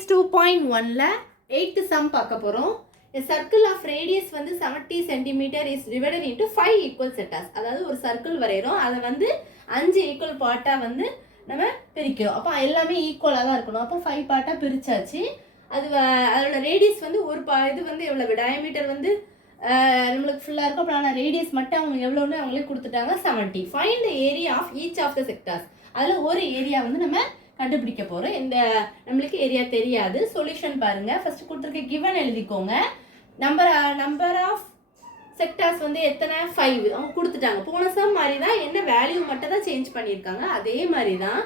Exercise 2.1ல 8th sum பார்க்க போறோம். A circle of radius வந்து 70 cm is divided into 5 equal sectors. அதாவது ஒரு சர்க்கிள் வரையறோம். அதை வந்து 5 ஈக்குவல் பார்ட்டா வந்து நம்ம பிரிக்கிறோம். அப்போ எல்லாமே ஈக்குவலா தான் இருக்கணும். அப்போ 5 பார்ட்டா பிரிச்சாச்சு. அதோட ரேடியஸ் வந்து ஒரு இது வந்து எவ்வளவு டயாமீட்டர் வந்து நம்மளுக்கு ஃபுல்லா இருக்கும். அப்போ நான் ரேடியஸ் மட்டும் அவங்க எவ்வளோன்னு அவங்களே கொடுத்துட்டாங்க 70. Find the area of each of the sectors. அதில் ஒரு ஏரியா வந்து நம்ம கண்டுபிடிக்க போகிறோம். இந்த நம்மளுக்கு ஏரியா தெரியாது. சொல்யூஷன் பாருங்க. ஃபர்ஸ்ட் கொடுத்துருக்க கிவன் எழுதிக்கோங்க. நம்பர் ஆஃப் செக்டார்ஸ் வந்து எத்தனை 5 அவங்க கொடுத்துட்டாங்க. போன சம் மாதிரி தான், என்ன வேல்யூ மட்டும் தான் சேஞ்ச் பண்ணியிருக்காங்க. அதே மாதிரி தான்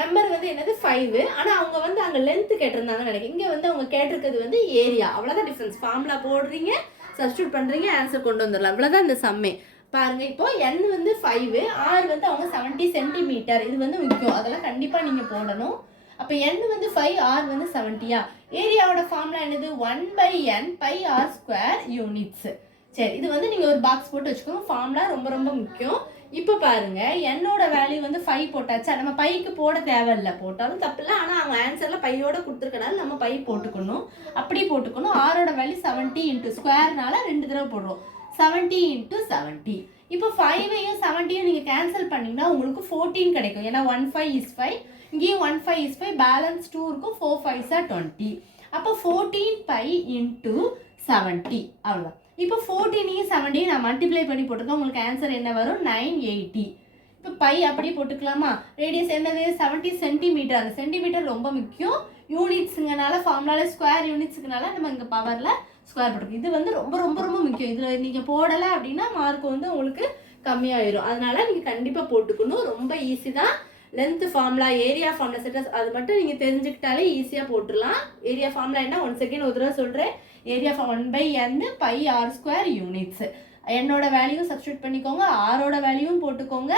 நம்பர் வந்து என்னது 5. ஆனால் அவங்க வந்து அங்கே லென்த் கேட்டிருந்தாங்கன்னு நினைக்கிறேன். இங்கே வந்து அவங்க கேட்டிருக்கிறது வந்து ஏரியா. அவ்வளோதான் டிஃப்ரென்ஸ். ஃபார்முலா போடுறீங்க, சப்ஸ்டியூட் பண்ணுறீங்க, ஆன்சர் கொண்டு வந்துடலாம். அவ்வளோதான் இந்த சம்மே. பாருங்க, இப்போ n வந்து 5, r வந்து அவங்க 70 சென்டிமீட்டர். இது வந்து முக்கியம், அதெல்லாம் கண்டிப்பாக நீங்கள் போடணும். அப்போ n வந்து 5, r வந்து 70யா. ஏரியாவோட ஃபார்முலா என்னது 1/n πr² யூனிட்ஸ். சரி, இது வந்து நீங்கள் ஒரு பாக்ஸ் போட்டு வச்சுக்கோங்க. ஃபார்முலா ரொம்ப ரொம்ப முக்கியம். இப்போ பாருங்க, என்னோட வேல்யூ வந்து 5 போட்டாச்சா. நம்ம பைக்கு போட தேவையில்லை, போட்டாலும் தப்பில்லை. ஆனால் அவங்க ஆன்சரில் பையோட கொடுத்துருக்கனால நம்ம பை போட்டுக்கணும். அப்படி போட்டுக்கணும். ஆரோட வேல்யூ 70 இன்ட்டு ஸ்கொயர்னால 2 தடவை போடுறோம். 70 இன்ட்டு 70. இப்போ 5ஐயும் 70யும் நீங்கள் கேன்சல் பண்ணிங்கன்னா உங்களுக்கு 14 கிடைக்கும். ஏன்னா 1 5 is 5, இங்கேயும் 1 5 is 5, பேலன்ஸ் 2 இருக்கும். 4 5s are 20. அப்போ 14 π இன்ட்டு 70. அவ்வளோதான். இப்போ 14ஐயும் 70ஐயும் நான் மல்டிப்ளை பண்ணி போட்டிருக்கேன். உங்களுக்கு ஆன்சர் என்ன வரும் 980. இப்போ பை அப்படியே போட்டுக்கலாமா. ரேடியஸ் என்னது 70 சென்டிமீட்டர். அந்த சென்டிமீட்டர் ரொம்ப முக்கியம். யூனிட்ஸுங்கனால ஃபார்முலால ஸ்கொயர் யூனிட்ஸுக்குனால நம்ம இங்கே பவரில் ஸ்கொயர் போட்டுருக்கு. இது வந்து ரொம்ப ரொம்ப ரொம்ப முக்கியம். இதில் நீங்கள் போடலை அப்படின்னா மார்க் வந்து உங்களுக்கு கம்மியாயிரும். அதனால நீங்கள் கண்டிப்பாக போட்டுக்கணும். ரொம்ப ஈஸி தான். லென்த் ஃபார்முலா, ஏரியா ஃபார்முலா, செட்டஸ் அது மட்டும் நீங்கள் தெரிஞ்சுக்கிட்டாலே ஈஸியாக போட்டுடலாம். ஏரியா ஃபார்முலா என்ன, 1 செகண்ட் ஒரு தடவை சொல்கிறேன். Area 1/n πr² units. என்னோட வேல்யூ சப்ஸ்டியூட் பண்ணிக்கோங்க, ஆரோட வேல்யூவும் போட்டுக்கோங்க.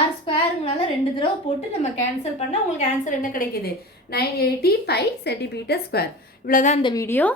r²ங்கனால 2 தடவை போட்டு நம்ம கேன்சல் பண்ணால் உங்களுக்கு ஆன்சர் என்ன கிடைக்குது 980 π cm². இவ்வளோதான் இந்த வீடியோ.